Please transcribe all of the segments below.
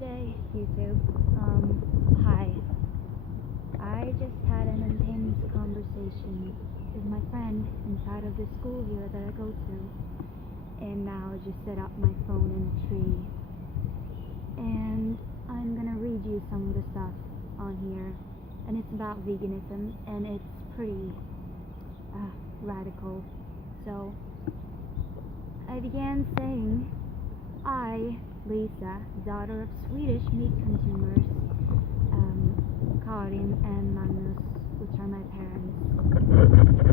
Good day, YouTube. Hi. I just had an intense conversation with my friend inside of the school here that I go to, and now I just set up my phone in a tree, and I'm gonna read you some of the stuff on here, and it's about veganism, and it's pretty radical. So I began saying, I, Lisa, daughter of Swedish meat consumers, Karin and Magnus, which are my parents,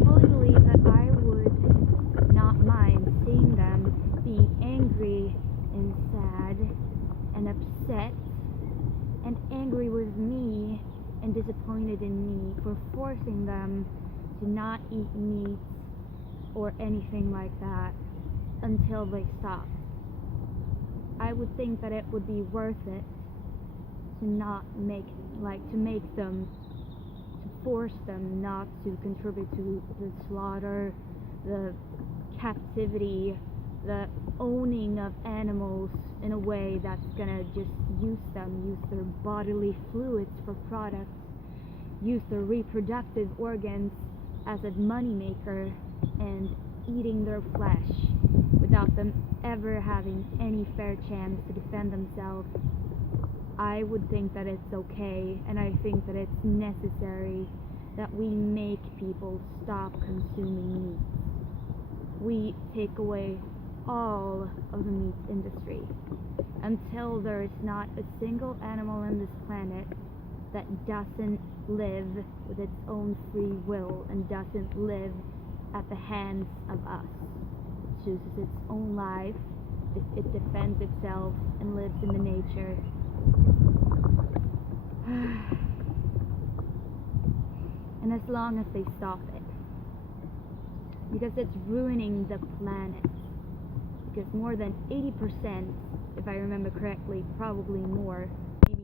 fully believe that I would not mind seeing them be angry and sad and upset and angry with me and disappointed in me for forcing them to not eat meat or anything like that until they stop. I would think that it would be worth it to force them not to contribute to the slaughter, the captivity, the owning of animals in a way that's gonna just use their bodily fluids for products, use their reproductive organs as a moneymaker, and eating their flesh without them ever having any fair chance to defend themselves. I would think that it's okay, and I think that it's necessary that we make people stop consuming meat. We take away all of the meat industry until there is not a single animal on this planet that doesn't live with its own free will and doesn't live at the hands of us. It chooses its own life, it defends itself and lives in the nature. And as long as they stop it, because it's ruining the planet, because more than 80%, if I remember correctly, probably more, maybe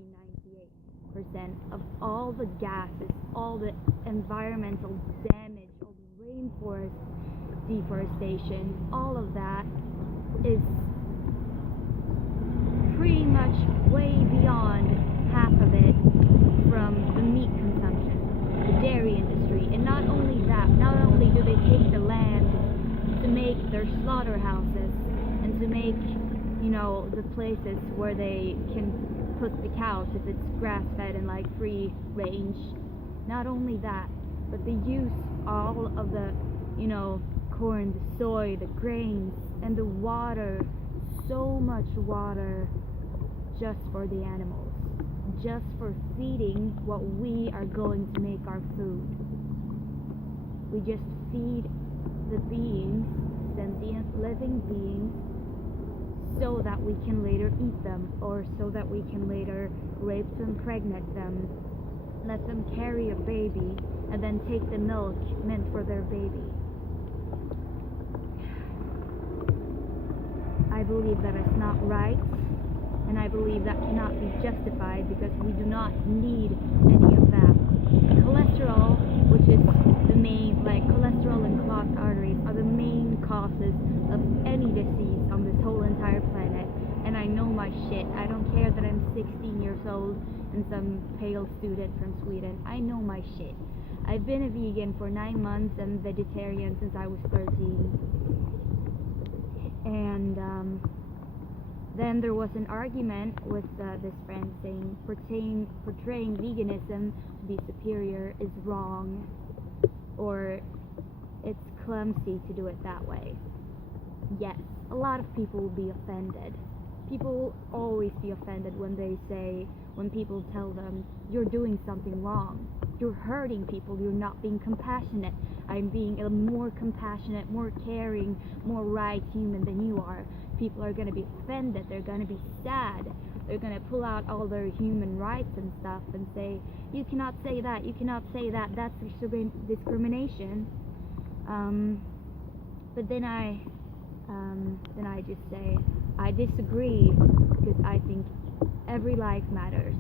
98% of all the gases, all the environmental damage, all the rainforest deforestation, all of that is pretty much way beyond half of it from the meat consumption, the dairy industry. And not only that, not only do they take the land to make their slaughterhouses and to make, the places where they can put the cows if it's grass-fed and like free range. Not only that, but they use all of the, corn, the soy, the grains, and the water, so much water, just for the animals, just for feeding what we are going to make our food. We just feed the beings, sentient living beings, so that we can later eat them, or so that we can later rape them, impregnate them, let them carry a baby, and then take the milk meant for their baby. I believe that is not right, and I believe that cannot be justified, because we do not need any of that. Cholesterol, which is the main, cholesterol and clogged arteries are the main causes of any disease on this whole entire planet, and I know my shit. I don't care that I'm 16 years old and some pale student from Sweden. I know my shit. I've been a vegan for 9 months and vegetarian since I was 13. And then there was an argument with this friend saying portraying veganism to be superior is wrong, or it's clumsy to do it that way. Yes, a lot of people will be offended. People will always be offended when people tell them, you're doing something wrong. You're hurting people. You're not being compassionate. I'm being a more compassionate, more caring, more right human than you are. People are going to be offended. They're going to be sad. They're going to pull out all their human rights and stuff and say, you cannot say that. You cannot say that. That's discrimination. But then I just say, I disagree, because I think every life matters.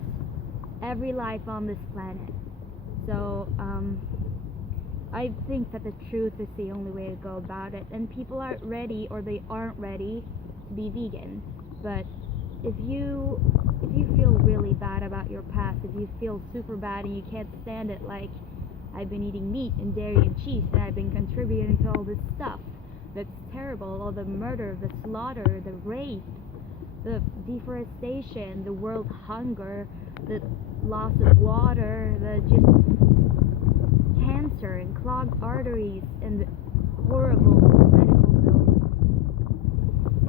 Every life on this planet. So, I think that the truth is the only way to go about it, and people aren't ready, or they aren't ready to be vegan, but if you feel really bad about your past, if you feel super bad and you can't stand it, like I've been eating meat and dairy and cheese and I've been contributing to all this stuff that's terrible, all the murder, the slaughter, the rape, the deforestation, the world hunger, the loss of water, the just cancer and clogged arteries and the horrible medical bills.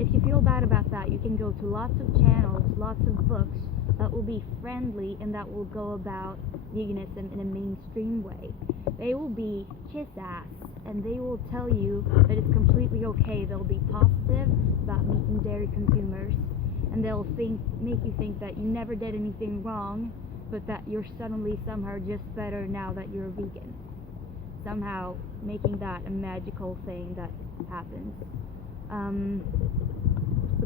If you feel bad about that, you can go to lots of channels, lots of books that will be friendly and that will go about veganism in a mainstream way. They will be kiss ass and they will tell you that it's completely okay. They'll be positive about meat and dairy consumers, and they'll make you think that you never did anything wrong, but that you're suddenly somehow just better now that you're a vegan. Somehow making that a magical thing that happens.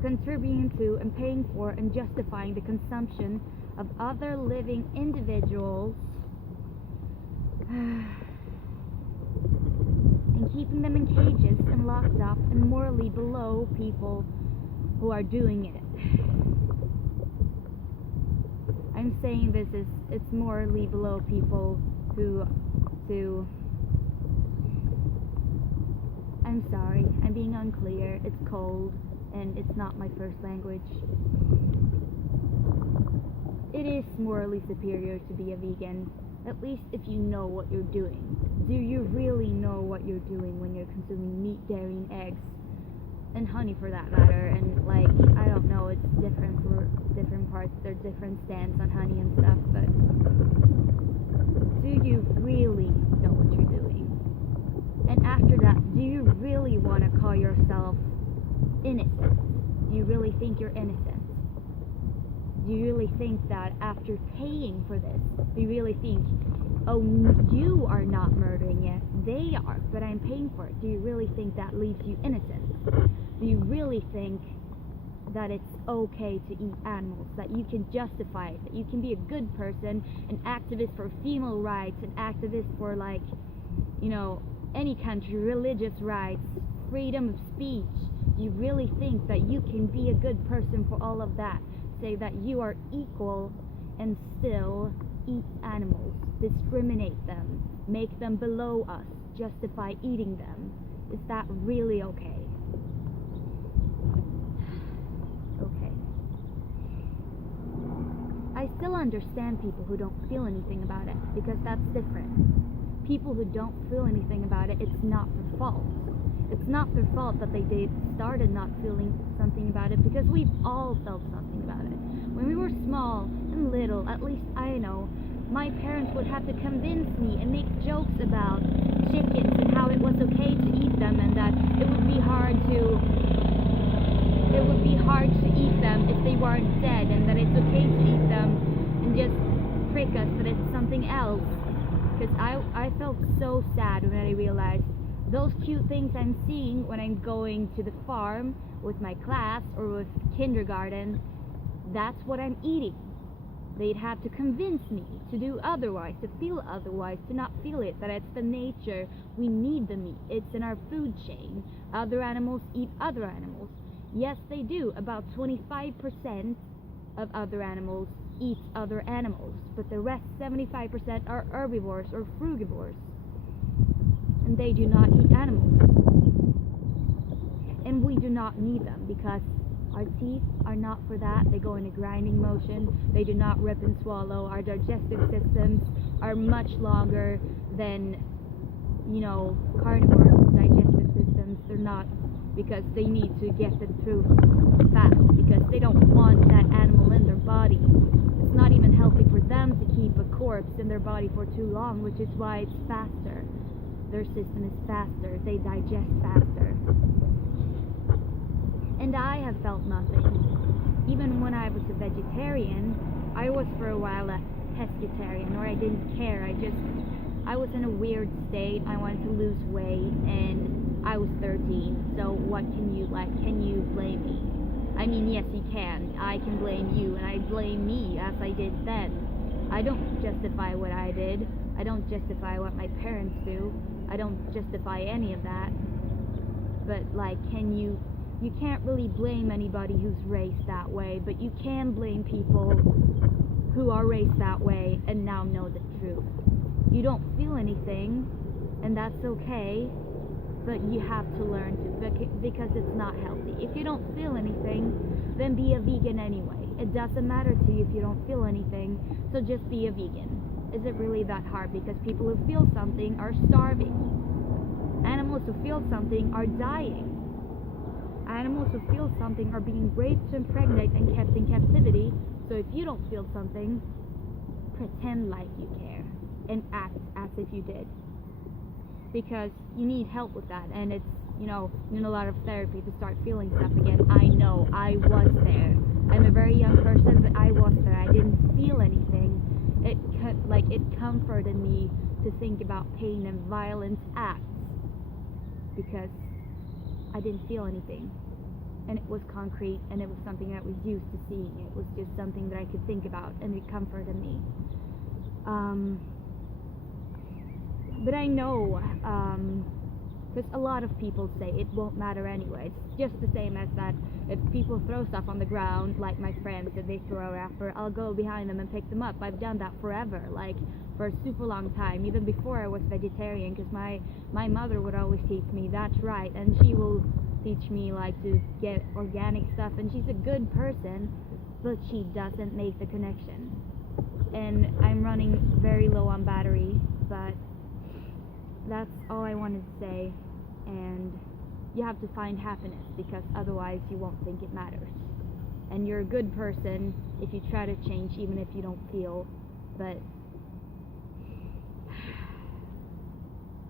Contributing to and paying for and justifying the consumption of other living individuals and keeping them in cages and locked up and morally below people who are doing it. I'm saying this is, it's morally below people who I'm sorry, I'm being unclear, it's cold and it's not my first language. It is morally superior to be a vegan, at least if you know what you're doing. Do you really know what you're doing when you're consuming meat, dairy, and eggs? And honey for that matter, and like, I don't know, it's different for different parts, there's different stands on honey and stuff, but do you really know what you're doing? And after that, do you really want to call yourself innocent? Do you really think you're innocent? Do you really think that after paying for this, do you really think, oh, you are not murdering it, they are, but I'm paying for it? Do you really think that leaves you innocent? Do you really think that it's okay to eat animals, that you can justify it, that you can be a good person, an activist for female rights, an activist for, like, you know, any country, religious rights, freedom of speech? Do you really think that you can be a good person for all of that? Say that you are equal and still eat animals, discriminate them, make them below us, justify eating them? Is that really okay? Okay. I still understand people who don't feel anything about it, because that's different. People who don't feel anything about it, it's not their fault. It's not their fault that they started not feeling something about it, because we've all felt something about it. When we were small and little, at least I know, my parents would have to convince me and make jokes about chickens and how it was okay to eat them, and that it would be hard to eat them if they weren't dead, and that it's okay to eat them, and just trick us that it's something else. Because I felt so sad when I realized those cute things I'm seeing when I'm going to the farm with my class or with kindergarten, that's what I'm eating. They'd have to convince me to do otherwise, to feel otherwise, to not feel it, that it's the nature, we need the meat, it's in our food chain. Other animals eat other animals. Yes, they do. About 25% of other animals eat other animals, but the rest 75% are herbivores or frugivores, and they do not eat animals. And we do not need them, because our teeth are not for that. They go in a grinding motion. They do not rip and swallow. Our digestive systems are much longer than, you know, carnivores' digestive systems. They're not, because they need to get it through fast, because they don't want that animal in their body. It's not even healthy for them to keep a corpse in their body for too long, which is why it's faster. Their system is faster. They digest faster. And I have felt nothing. Even when I was a vegetarian, I was for a while a pescatarian, or I didn't care. I was in a weird state. I wanted to lose weight, and I was 13. So what can you blame me? I mean, yes, you can. I can blame you, and I blame me, as I did then. I don't justify what I did. I don't justify what my parents do. I don't justify any of that. But, like, can you you can't really blame anybody who's raised that way, but you can blame people who are raised that way and now know the truth. You don't feel anything, and that's okay, but you have to learn to, because it's not healthy. If you don't feel anything, then be a vegan anyway. It doesn't matter to you if you don't feel anything, so just be a vegan. Is it really that hard? Because people who feel something are starving. Animals who feel something are dying. Animals who feel something are being raped, impregnated, and kept in captivity. So if you don't feel something, pretend like you care and act as if you did. Because you need help with that, and it's, you need a lot of therapy to start feeling stuff again. I know, I was there. I'm a very young person, but I was there. I didn't feel anything. It comforted me to think about pain and violent acts, because I didn't feel anything, and it was concrete, and it was something that was used to seeing. It was just something that I could think about, and it comforted me. But I know, because a lot of people say it won't matter anyway. It's just the same as that if people throw stuff on the ground, like my friends that they throw after, I'll go behind them and pick them up. I've done that forever, like for a super long time, even before I was vegetarian, because my mother would always teach me, that's right, and she will teach me like to get organic stuff, and she's a good person, but she doesn't make the connection. And I'm running very low on battery, but that's all I wanted to say. And you have to find happiness, because otherwise you won't think it matters. And you're a good person if you try to change, even if you don't feel, but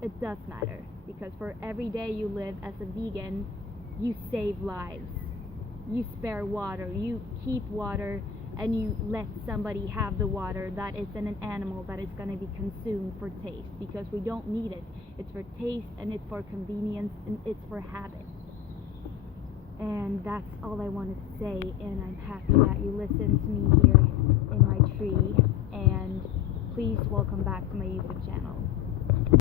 it does matter, because for every day you live as a vegan, you save lives, you spare water, you keep water, and you let somebody have the water that is in an animal that is going to be consumed for taste, because we don't need it. It's for taste, and it's for convenience, and it's for habit. And that's all I wanted to say, and I'm happy that you listened to me here.